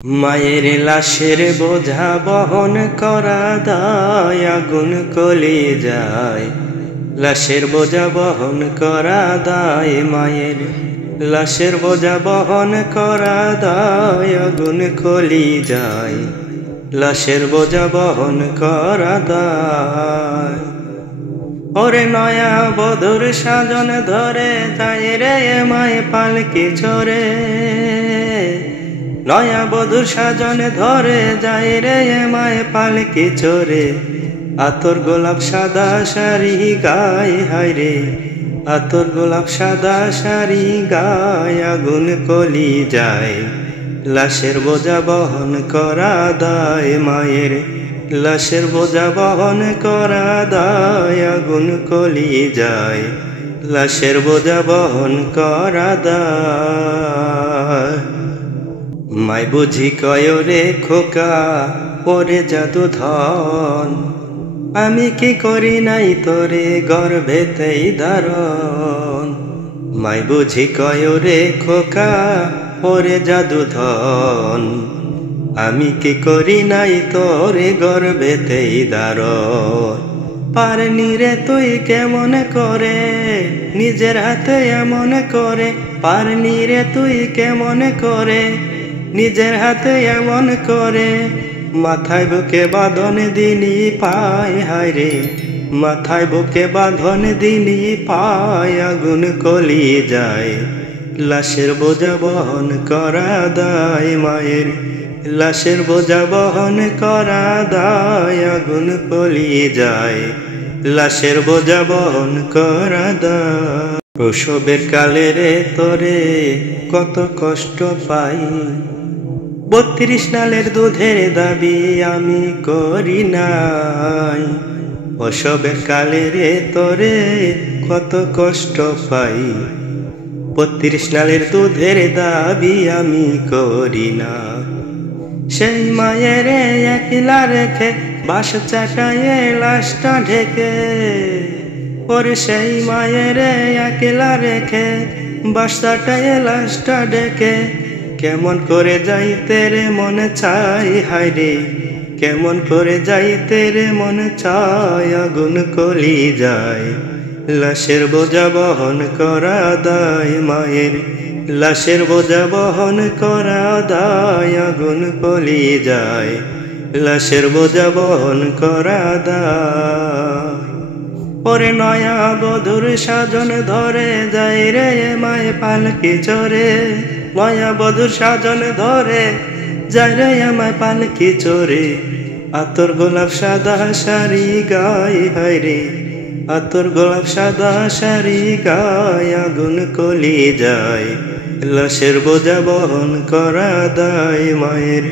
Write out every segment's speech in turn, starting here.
মায়ের লাশের বোঝা বহন করা দায়, আগুন কলি যায়। লাশের বোঝা বহন করা দায়, মায়ের লাশের বোঝা বহন করা দায়, আগুন কলি যায়। লাশের বোঝা বহন করা দায়। ওরে নয়া বধুর সাজন ধরে যায় রে মায় পালকি চড়ে। নয়া বধুর সাজন ধরে যায় রে মায় পালকি চড়ে। আতর গোলাপ সাদা শাড়ি গায়ে হায় রে, আতর গোলাপ সাদা শাড়ি গায়ে, আগুন কলি যায়। লাশের বোঝা বহন করা দায়, মায়ের লাশের বোঝা বহন করা দায়, আগুন কলি যায়। লাশের বোঝা বহন করা দায়। মাই বুঝি কয় রে খোকা ওরে জাদু ধন, আমি কি করি নাই তোরে গর্ভেতেই ধারণ। মাই বুঝি কয় রে খোকা ওরে জাদু ধন, আমি কি করি নাই তোরে গর্ভেতেই ধারণ। পারনি রে তুই কেমন করে নিজের হাতে এমন করে, পারনি রে তুই কেমন করে নিজের হাতে এমন করে। মাথায় বুকে বাঁধন দিলি পায় হায় রে, মাথায় বুকে বাঁধন দিলি পায়, আগুন কলি যায়। লাশের বোঝা বহন করা দায়, মায়ের লাশের বোঝা বহন করা দায়, আগুন কলি যায়। লাশের বোঝা বহন করা দায়। প্রসবের কালে রে তোরে কত কষ্ট পাই, 32 নালের দুধের দাবি আমি করি নাই। প্রসবের কালে রে তোরে কত কষ্ট পাই, 32 নালের দুধের দাবি আমি করি না। সেই মায়ের একলা রেখে বাস চাটায়ে লাশটা ঢেকে, ওরে সেই মায়ের একলা রেখে বাস চাটায়ে লাশটা ঢেকে। কেমন করে যাইতে রে মনে চাই হায় রে, কেমন করে যাইতে রে মনে চাই, আগুন কলি যায়। লাশের বোঝা বহন করা দায়, মায়ের লাশের বোঝা বহন করা দায়, আগুন কলি যায়। লাশের বোঝা বহন করা দায়। ওরে নয়া বধুর সাজন ধরে যায় রে মায় পালকি চড়ে, নয়া বধুর সাজন ধরে যায় রে মায় পালকি চড়ে। আতর গোলাপ সাদা শাড়ি গায়ে হায় রে, আতর গোলাপ সাদা শাড়ি গায়ে, আগুন কলি যায়। লাশের বোঝা বহন করা দায়, মায়ের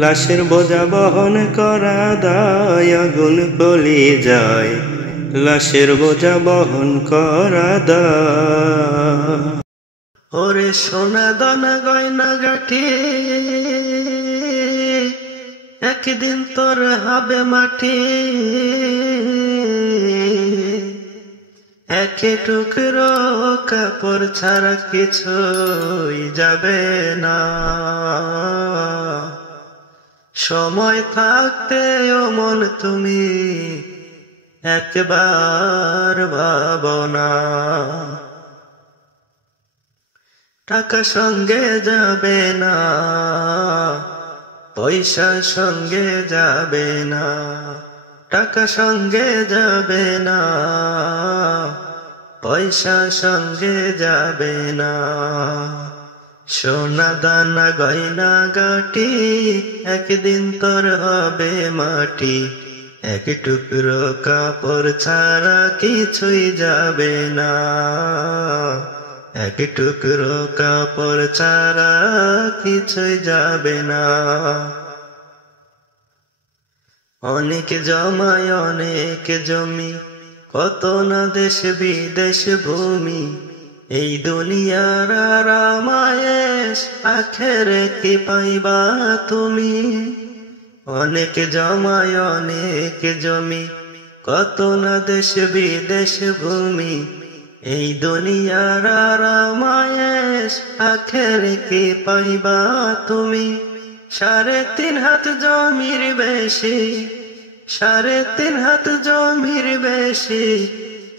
লাশের বোঝা বহন করা দায়, আগুন কলি যায়। লাশের বোঝা বহন করা দায়। ওরে সোনা দানা গয়না গাঠি একদিন তোর হবে মাটি, এক টুকরো কাপড় ছাড়া কিছুই যাবে না। সময় থাকতে ও মন তুমি একবার ভাবনা, টাকা সঙ্গে যাবে না, পয়সা সঙ্গে যাবে না, টাকা সঙ্গে যাবে না, পয়সা সঙ্গে যাবে না। সোনা দানা গয়না গাটি একদিন তোর হবে মাটি, এক টুকরো কাপড় ছাড়া কিছুই যাবে না, এক টুকরো কাপড় ছাড়া কিছুই যাবে না। অনেক জমায় অনেক জমি, কত না দেশ বিদেশ ভূমি, এই দুনিয়ার আরামায়েশ আখেরে কি পাইবা তুমি। অনেক জমায় অনেক জমি, কত না দেশ বিদেশ ভূমি, এই দুনিয়ার আরামায়েশ আখেরে কি পাইবা তুমি। 3.5 হাত জমির বেশি, 3.5 হাত জমির বেশি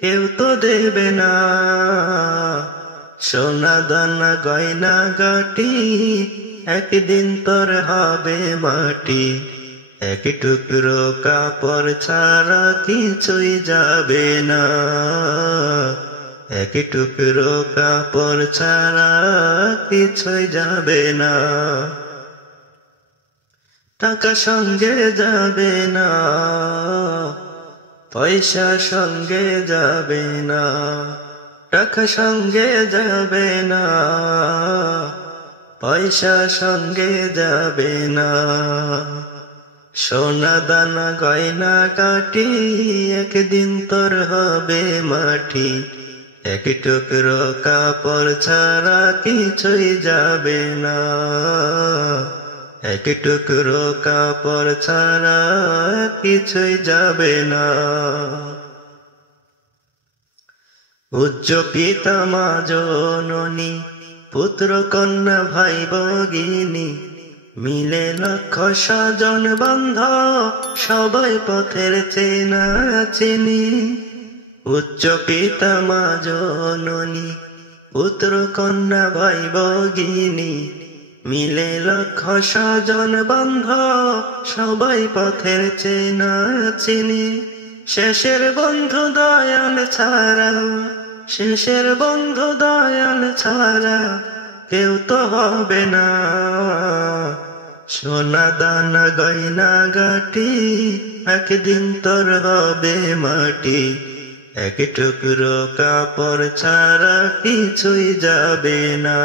কেউ তো দেবে না। সোনা দানা গয়না গাটি একদিন তোর হবে মাটি। এক টুকরো কাপড় ছাড়া কিছুই যাবে না, এক টুকরো কাপড় ছাড়া কিছুই যাবে না। টাকা সঙ্গে যাবে না, পয়সা সঙ্গে যাবে না, টাকা সঙ্গে যাবে না, পয়সা সঙ্গে যাবে না। সোনা দানা গয়না কাটি একদিন তোর হবে মাটি। এক টুকরো কাপড় ছাড়া কিছুই যাবে না, এক টুকরো কাপড় ছাড়া কিছুই যাবে না। পূজ্য পিতা মা জননী, পুত্র কন্যা ভাই ভগিনী, মিলে লক্ষ স্বজন বান্ধব সবাই পথের চেনা চিনি। উচ্চ পিতা মা জননী, পুত্র কন্যা ভাই ভগিনী, মিলে লক্ষ স্বজন বান্ধব সবাই পথের চেনা চিনি। শেষের বন্ধু দয়াল ছাড়া, শেষের বন্ধু দয়াল ছাড়া কেউ তো হবে না। সোনা দানা গয়না গাটি একদিন তোর হবে মাটি। এক টুকরো কাপড় ছাড়া কিছুই যাবে না,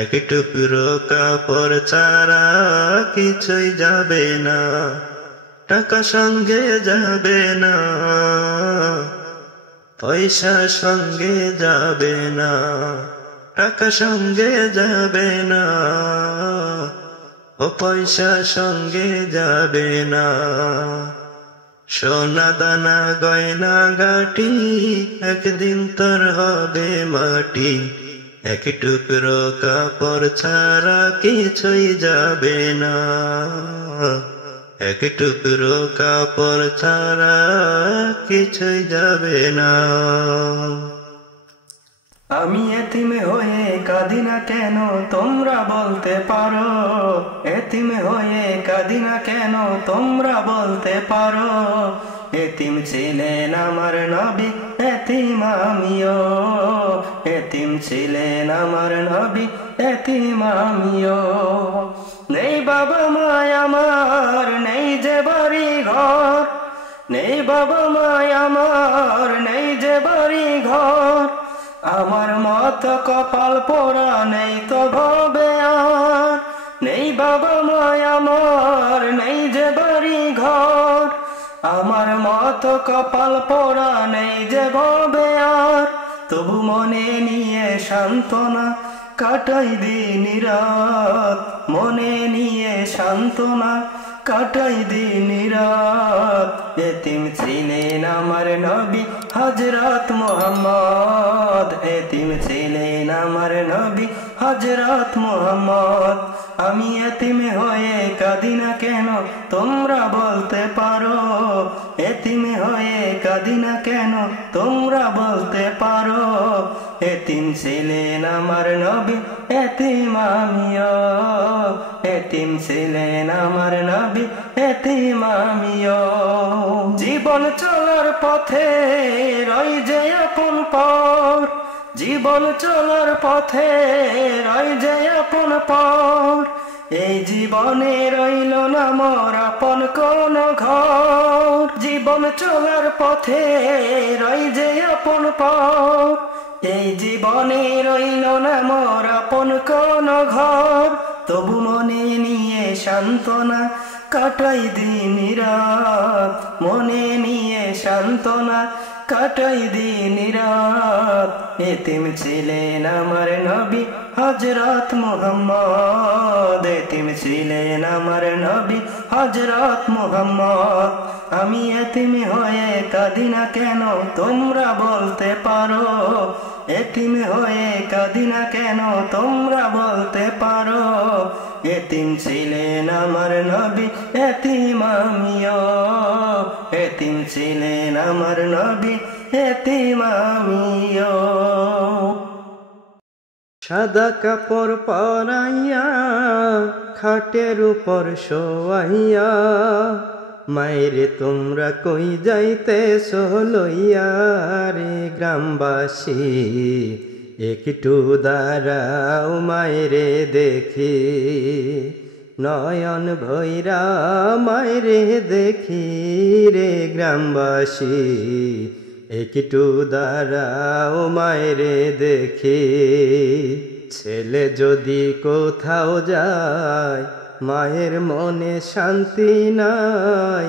এক টুকরো কাপড় ছাড়া কিছুই যাবে না। টাকা সঙ্গে যাবে না, পয়সা সঙ্গে যাবে না, টাকা সঙ্গে যাবে না, ও পয়সা সঙ্গে যাবে না। সোনা দানা গয়না গাটি একদিন তোর হবে মাটি। এক টুকরো কাপড় ছাড়া কিছুই যাবে না, এক টুকরো কাপড় ছাড়া কিছুই যাবে না। আমি এতিম হয়ে কাঁদি না কেন তোমরা বলতে পারো, এতিম হয়ে কাঁদি না কেন তোমরা বলতে পারো। এতিম ছিলেন আমার নবী, এতিম আমিও, এতিম ছিলেন আমার নবী, এতিম আমিও। নেই বাবা মায় আমার, নেই যে বাড়ি ঘর, নেই বাবা মায় আমার, নেই যে বাড়ি ঘর। আমার মত কপাল পোড়া নেই তো ভবে আর, নেই বাবা মায় আমার, নেই যে বাড়ি ঘর। আমার মত কপাল পোড়া নেই যে ভবে আর, তবু মনে নিয়ে সান্ত্বনা কাটাই দিন রাত, মনে নিয়ে সান্ত্বনা কাটাই দিন রাত। এতিম ছিলেন আমার নবী হযরত মুহাম্মদ, এতিম ছিলেন আমার নবী হযরত মুহাম্মদ। আমি এতিম হয়ে কাঁদি না কেন তোমরা বলতে পারো, এতিম হয়ে কাঁদি না কেন তোমরা বলতে পারো। এতিম ছিলেন আমার নবী, এতিম আমিও, এতিম ছিলেন আমার নবী, এতিম আমিও। জীবন চলার পথে রই যে আপন পর, জীবন চলার পথে রই যে আপন পর। এই জীবনে রইল না মোর আপন কোন ঘর, জীবন চলার পথে রই যে আপন পর। এই জীবনে রইল না মোর আপন কোন ঘর, তবু মনে নিয়ে সান্ত্বনা কাটাই দিন রাত, মনে নিয়ে সান্ত্বনা কাটাই দিন রাত। এতিম ছিলেন আমার নবী হযরত মুহাম্মদ, এতিম ছিলেন আমার নবী হযরত মুহাম্মদ। আমি এতিম হয়ে কাঁদি না কেন তোমরা বলতে পারো, এতিম হয়ে কাঁদি না কেন তোমরা বলতে পারো। এতিম ছিলেন আমার নবী এতিম আমিও, এতিম ছিলেন আমার নবী এতিম আমিও। সাদা কাপড় পরাইয়া খাটের উপর শোয়াইয়া মায়েরে তোমরা কই যাইতেছ লইয়া রে গ্রামবাসী, একটু দাঁড়াও মায়েরে দেখি, নয়ন ভৈরা মায়েরে দেখি রে গ্রামবাসী, একটু দাঁড়াও মায়েরে দেখি। ছেলে যদি কোথাও যায় মায়ের মনে শান্তি নাই,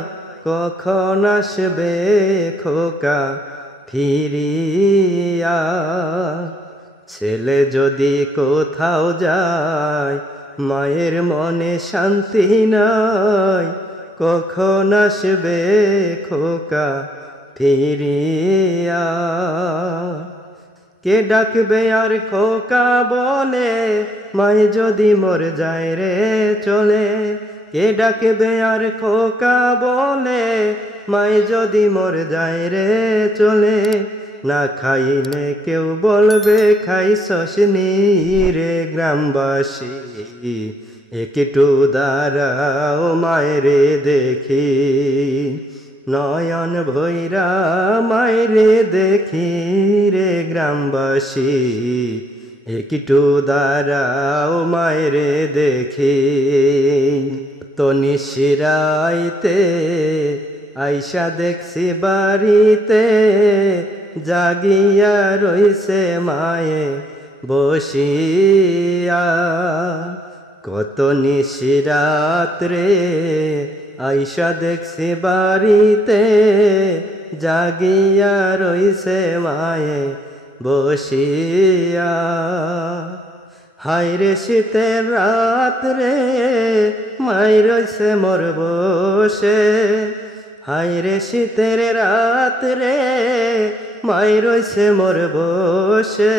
কখন আসবে খোকা ফিরিয়া। ছেলে যদি কোথাও যায় মায়ের মনে শান্তি নাই, কখন আসবে খোকা ফিরিয়া। কে ডাকবে আর খোকা বলে মাই যদি মর যায় রে চলে, কে ডাকবে আর খোকা বলে মাই যদি মর যায় রে চলে। না খাইলে কেউ বলবে খাইছস নি রে গ্রামবাসী, একটু দাঁড়াও মায়েরে দেখি, নয়ন ভৈরা মায়েরে দেখি রে গ্রামবাসী, একটু দাঁড়াও মায়েরে দেখি। তো নিশিরাইতে আইসা দেখছি বাড়িতে, জাগিয়া রইছে মায়ে বসিয়া। কত নিশিরাত্রে আইসা দেখছি বাড়িতে, জাগিয়া রইছে মায়ে বসিয়া। হায়রে শীতের রাত্রে মাই রইছে মোর বসে, হায়রে শীতের রাত্রে মাই রইছে মোর বসে।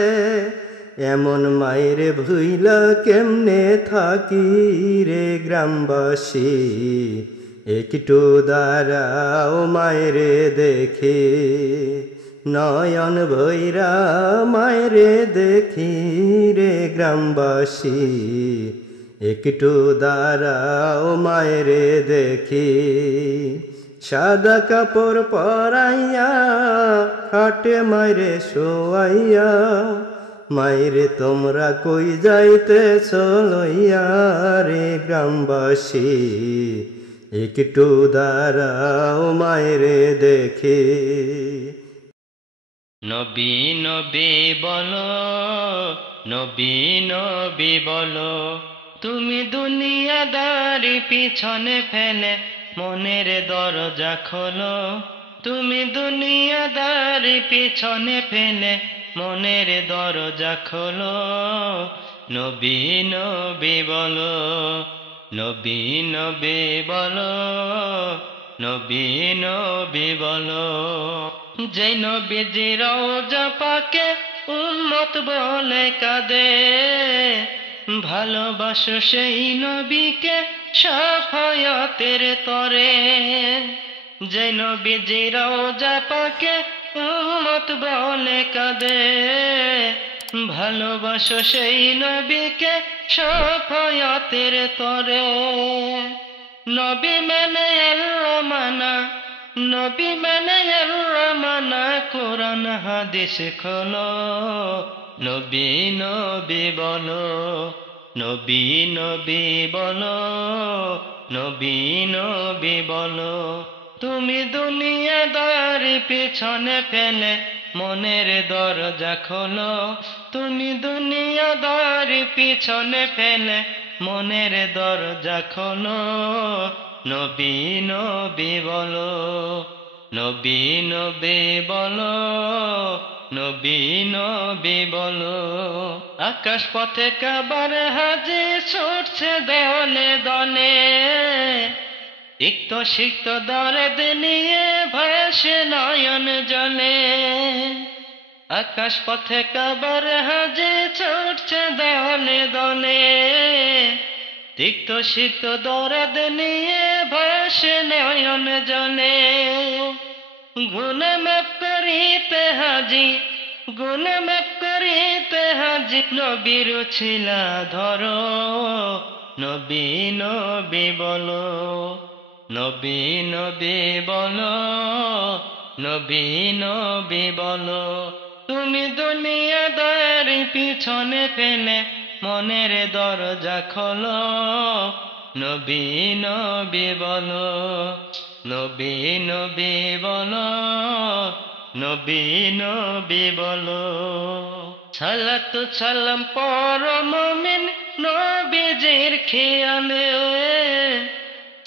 এমন মায়েরে ভুইলা কেমনে থাকি রে গ্রামবাসী, একটু দাঁড়াও মায়েরে দেখি, নয়ন ভৈরা মায়েরে দেখি রে গ্রামবাসী, একটু দাঁড়াও মায়েরে দেখি। সাদা কাপড় পরাইয়া খাটে মায়েরে শোয়াইয়া, মায়েরে তোমরা কই যাইতেছ লইয়া রে গ্রামবাসী, একটু দাঁড়াও মায়েরে দেখি। নবী নবী বলো, নবী নবী বলো, তুমি দুনিয়াদারি পিছনে ফেলে মনের দরজা খোলো, তুমি দুনিয়াদারি পিছনে ফেলে মনের দরজা খোলো। নবী নবী বলো, নবী নবী বলো, নবী নবী বলো। যে নবীজি রওজা পাকে উম্মত বলে কাঁদে, ভালোবাসো সেই নবীকে শাফায়াতের তরে। যে নবীজি রওজা পাকে উম্মত বলে কাঁদে, ভালোবাসো সেই নবীকে শাফায়াতের তরে। নবী মানে আল্লাহ মানা, নবী মানে আল্লাহ মানা, কোরআন হাদিস খোলো। নবী নবী বলো, নবী নবী বলো, নবী নবী বলো। তুমি দুনিয়াদারি পিছনে ফেলে মনের দরজা খোলো, তুমি দুনিয়াদারি পিছনে ফেলে মনের দরজা খোলো। নবী নবী বলো, নবী নবী বলো, নবী নবী বলো। আকাশ পথে কাবার হাজি ছুটছে দলে দলে, তিক্ত সিক্ত দরদ নিয়ে ভাসে নয়ন জলে। আকাশ পথে কাবার হাজি ছুটছে দলে দলে, তিক্ত সিক্ত দরদ নিয়ে ভাসে নয়ন জলে গুণ মাফ করিতে হাজি গুণ মাফ করিতে হাজি নবীর ছিলা ধরো নবী নবী বলো নবী নবী বলো নবী নবী বলো তুমি দুনিয়াদার পিছনে ফেলে মনের দরজা খোলো নবী নবী বলো নবী নবী বলো নবী নবী বলো সালাত সালাম পর মুমিন নবীজির খেয়ালে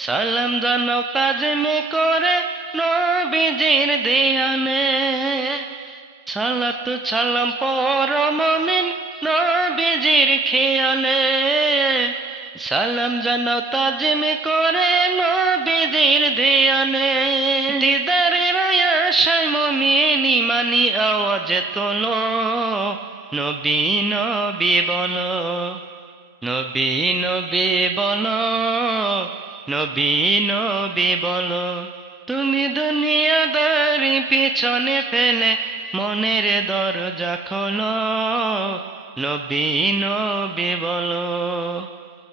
সালাম জানাও তাজমে করে নবীজির ধ্যানে সালাত সালাম পর মুমিন নবীজির খেয়ালে সালাম জানাও তাজমে করে নবীজির ধ্যানে দিদারের আশায় মুমিন ইমানি আওয়াজ তোলো নবী নবী বলো নবী নবী বলো নবী নবী বলো তুমি দুনিয়াদার পিছনে ফেলে মনের দরজা খোলো নবী নবী বলো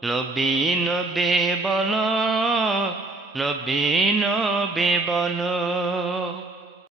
নবী নবী বলো নবী নবী বলো